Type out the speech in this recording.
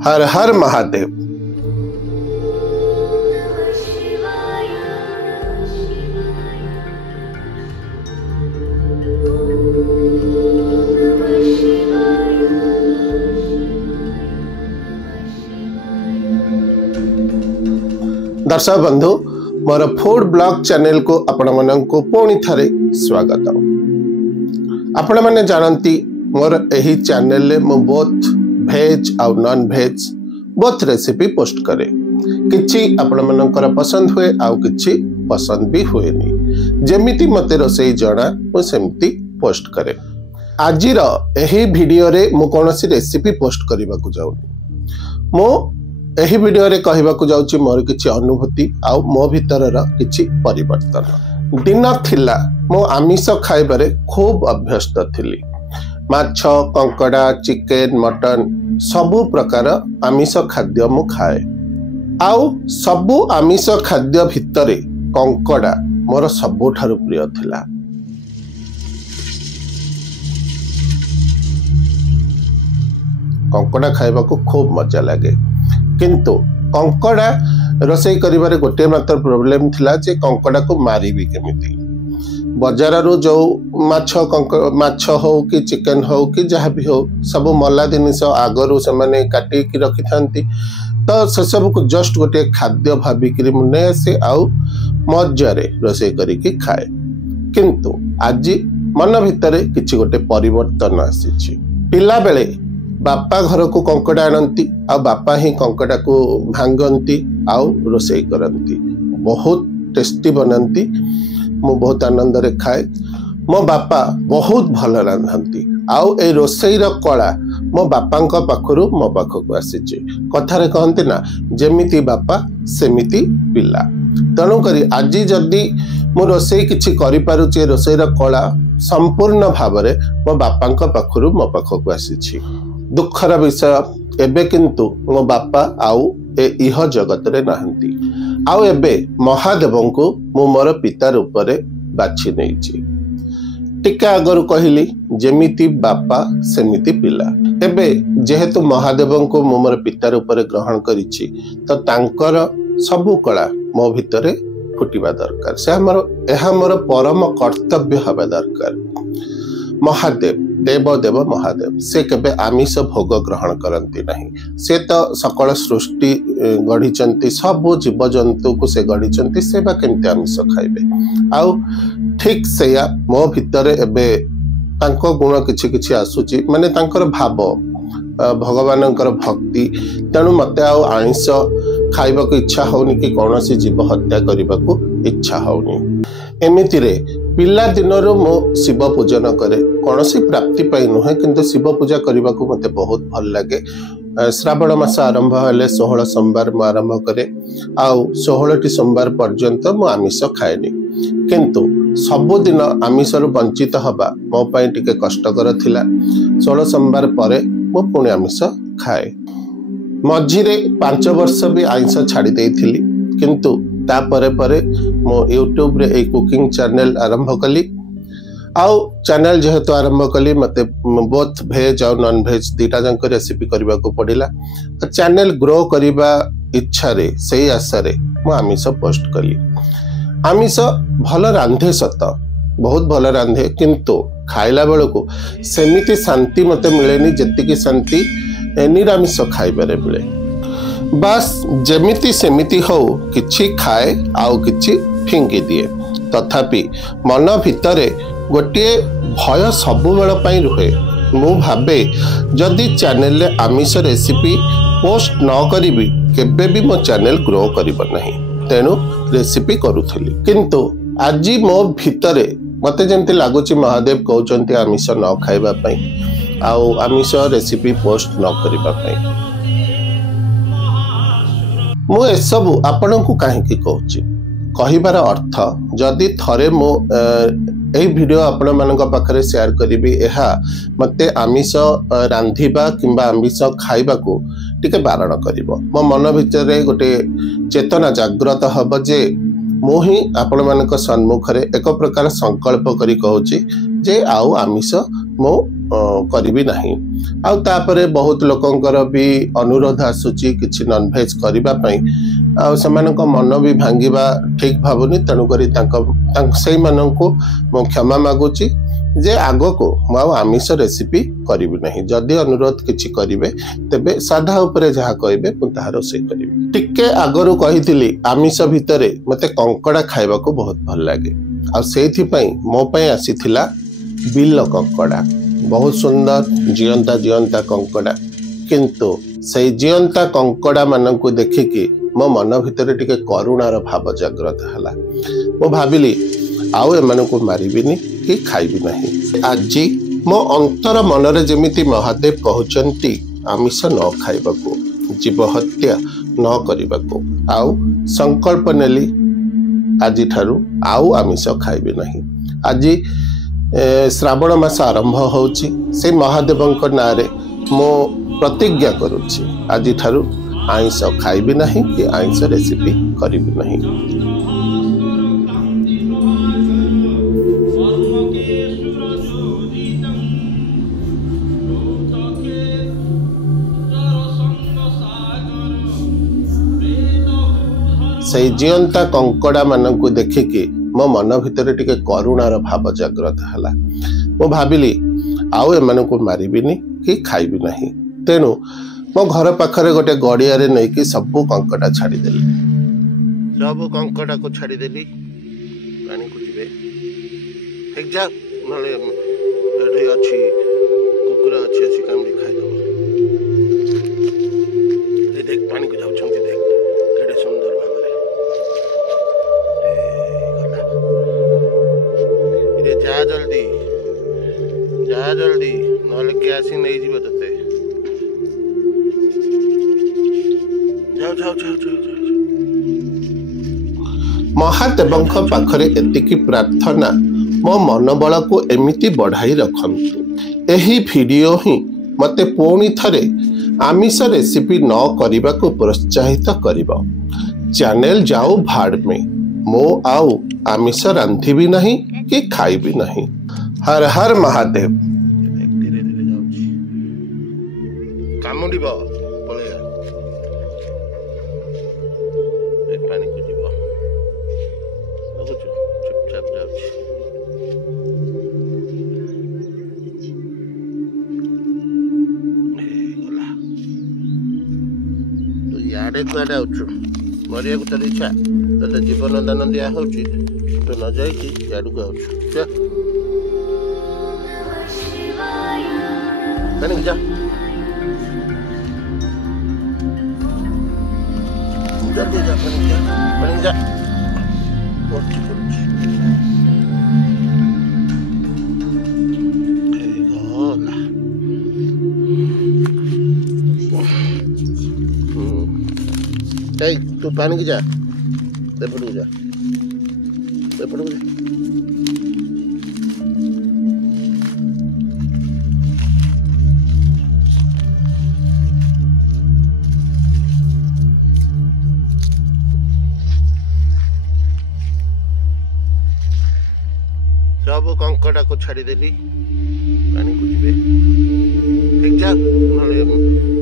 हर हर महादेव। दर्शक बंधु more food blog channel को आपण माननकु पुणी थारे स्वागत। आपण माने जानती मोर एही चैनल ले मो बोथ भेज आउ non veg both recipe post करे। किछि आपण मानकर पसंद हुए आउ किछि पसंद भी हुएनी। जेमिति मते रोसई जणा मो सेमिति पोस्ट करे। आजिर एही वीडियो रे मो कोनोसी रेसिपी पोस्ट करबा को जाउनी। मो एही वीडियो रे कहबा को जाउची मोर किछि अनुभूति आउ मो भीतर किछि परिवर्तन। दिन थिला मो आमिष खाइबारे खूब अभ्यस्त थिली। माछ, कंकड़ा, चिकेन, मटन सबु प्रकार आमिष खाद्य मु खाए। आउ सबु आमिष खाद्य भितरे कंकड़ा मोर सबुठारु प्रिय थिला। कंकड़ा खाइबा को खूब मजा लागे। किंतु कंकड़ा रोसई करिबारे गोटे मात्र प्रॉब्लम थिला जे कंकड़ा को मारिबी केमिति। बाजार रो जो माछ हो कि चिकेन हो कि जहाँ भी हो सब मल्ला जिनिस आगरू से माने काटी की रखि थांती। तो से सब को जस्ट गोटे खाद्य भाबिक मुने आसे आउ मजारे रोसई करिकी खाए। किंतु आज मन भितरे किछि गोटे परिवर्तन आसीछि। पिला बेले बापा घर को कंकड़ा आनती आ बापा ही कंकड़ा को भांगती आउ रोसई करती। बहुत टेस्टी बनती। मु बहुत आनंद रे खाए। मो बापा बहुत भल रांधती। आउ ए रोसई रो कला मो बापांक पाखरु मो पाखक आसीछि। कथारे कहंती ना जेमिति बापा सेमिति पिला। तणु करी आज जदि मु रोसई किछि करि पारुछि रोसई रो कला संपूर्ण भावरे मो बापांक पाखरु मो पाखक आसीछि। दुखर विषय एबे किंतु मो बापा आउ ए इह जगत रे नहंती। आउ एबे महादेव को मु मोर पिता रूप रे बाछि नेछि। टिके आगरु कहली जेमिति बापा सेमिति पिला। एबे जेहेतु महादेव को मु मोर पिता रूप रे ग्रहण करिछि तो तांकर सबु कला मो भितरे फुटिबा दरकार। से हमर परम कर्तव्य हबा दरकार। महादेव देव देव महादेव से केबे आमिष भोग ग्रहण करती नहीं। से तो सकल सृष्टि गढ़ी सब जीव जंतु को से गढ़ी से केमती आमिष खाइबे। आउ ठीक सेया मो भितरे एबे तांको गुण किछि किछि आसुची माने तांकर भाव भगवानंकर भक्ति। तेणु मते आउ आमिष खाइबा को इच्छा होनी कि कौनसी जीव हत्या करबा को इच्छा होनी। एमिति रे पिला दिनरो मो शिव पूजन करे। कौनसी प्राप्ति पाई नुहे किंतु शिव पूजा करबा को मते बहुत भल लागे। श्रावण मास आरंभ हेले 16 सोमवार मु आरंभ करे। आउ 16टी सोमवार पर्यंत मु आमिष खाएनी। किंतु सबुदिन आमिषरु वंचित हबा मो पई टिके कष्टकर थिला। 16 सोमवार परे मु पुणी आमिष खाए। मझिरे 5 वर्ष भी आइंष छाड़ी देइथिली। किंतु ता परे परे मो यूट्यूब रे एक कुकिंग चैनल आरंभ कली। आउ चैनल जेहेतु आरंभ कली मते बोथ भेज और नॉन भेज दीटा जंक रेसिपी करबा को पड़िला। तो चैनल ग्रो करबा इच्छा रे सही आशा रे मो आमिष पोस्ट कली। आमिष भल रांधे सत बहुत भल रांधे किंतु खाइला बेलको सेमिति शांति मते मिलेनी जेतिकी शांति निरामिष खाइबारे मिले। बस जेमिति सेमिति हो किछि खाए आउ किछि फिंगी दिए। तथापि मन भितरे गोटे भय सबु बेल पई रुहे। मु भाबे जदि चैनल ले आमिष रेसिपी पोस्ट न करिबी केबे भी मो चैनल ग्रो करिब नहीं। तेणु रेसिपी करूथली। किंतु आज मो भितरे मते जेंति लागुची महादेव कहउचंती आमिष न खाइबा पई आउ आमिष रेसिपी पोस्ट न करिबा पई। मु एसबु आपण को कहीं कहूँ कहिबार अर्थ जदि थरे मु ए वीडियो आपण मानक पाखरे शेयर करिबी एहा मते आमिष रांधिबा किंबा आमिष खाइबा को टिके बारण करिवो। मो मन भितरे गोटे चेतना जागृत हब जे मुही आपण मानक सम्मुखरे एक प्रकार संकल्प करी कहूची जे आउ आमिष मो करिबी नहीं। आउ तापरे बहुत लोकंकर भी अनुरोध आसुची किछि नॉन वेज करिबा पई आ सेमानक मन भी भांगिबा ठीक भाबुनी तेणु करी से मानक मो क्षमा मागुची जे आगो को मु आमिष रेसिपी करिबी नहीं। जदि अनुरोध किछि करिवे तेबे साधा उपरे जहा कहबे मु ताहा रोषेई करिबी। टिके आगरु कहिथिली आमिष भितरे मते कंकड़ा खाइबा को बहुत भल लागे आ सेथि पई मो पई आसीथिला बिल कंकड़ा बहुत सुंदर जीवंता जीवंता कंकड़ा किंतु से जीवंता कंकड़ा मानकु देखिकी मो मन भितर टिके करुणार भाव जागृत हला। मो भाबिली आउ एमानकु मारिबिनी कि खाइबी नहीं। आज मो अंतर मनरे जेमिति महादेव कहउचंती आमिष न खाइबाकू जीव हत्या न करिबाकू आउ संकल्प नेली आज ठारू आउ आमिष खाइबी नहीं। आज श्रावण मास आरंभ होउची से महादेवंक नारे मो प्रतिज्ञा करुची आज ठारू आइंष खाइबी नहीं कि आइंष रेसिपी करिबी नहीं। से जीवंता कंकड़ा मानकु देखिकी मो मन भितर टिके करुणार भाव जागृत हला। मो भाबिली आउ एमानकु मारिबिनी कि खाइबी नहीं। तेणु मो घर पाखरे गोटे गड़िया रे नै कि सबु कंकड़ा छाड़ी देली। सबु कंकड़ा को छाड़ी देली पानी को जिवे ठीक जा नले एठी अछि कुकुर अछि काम दिखाई दो। ए देख पानी को जाउ छंती देख केडे सुंदर भाबरे ए जा जल्दी नले के आसी नै जिवो तते जाओ महादेवंक पाखरे एतिकी प्रार्थना मो मनोबल को एमिति बढ़ाई रखंतु। एही वीडियो ही मते पुणी थरे आमिष रेसिपी न करिबा को प्रोत्साहित करिबो। चैनल जाओ भाड़ में मो आउ आमिष रांधिबी नहीं कि खाइबी नहीं। हर हर महादेव। धीरे धीरे जाउची कामुडीबो पळेया ए पानी को जीवो देखुछु चुपचाप जाउची गला तो याडे कुआडे आउछु मरिया को तोर इच्छा तो जीवन दान दिया होची तो न जाइकी याडू को आउछु जा पानी जा जल्दी जा पानी जा ओटी कोची ए गोला ए तू पानी की जा दे पड़ू जा सब कंकड़ा को छाड़ी देली पानी को जिवे ठीक जा नले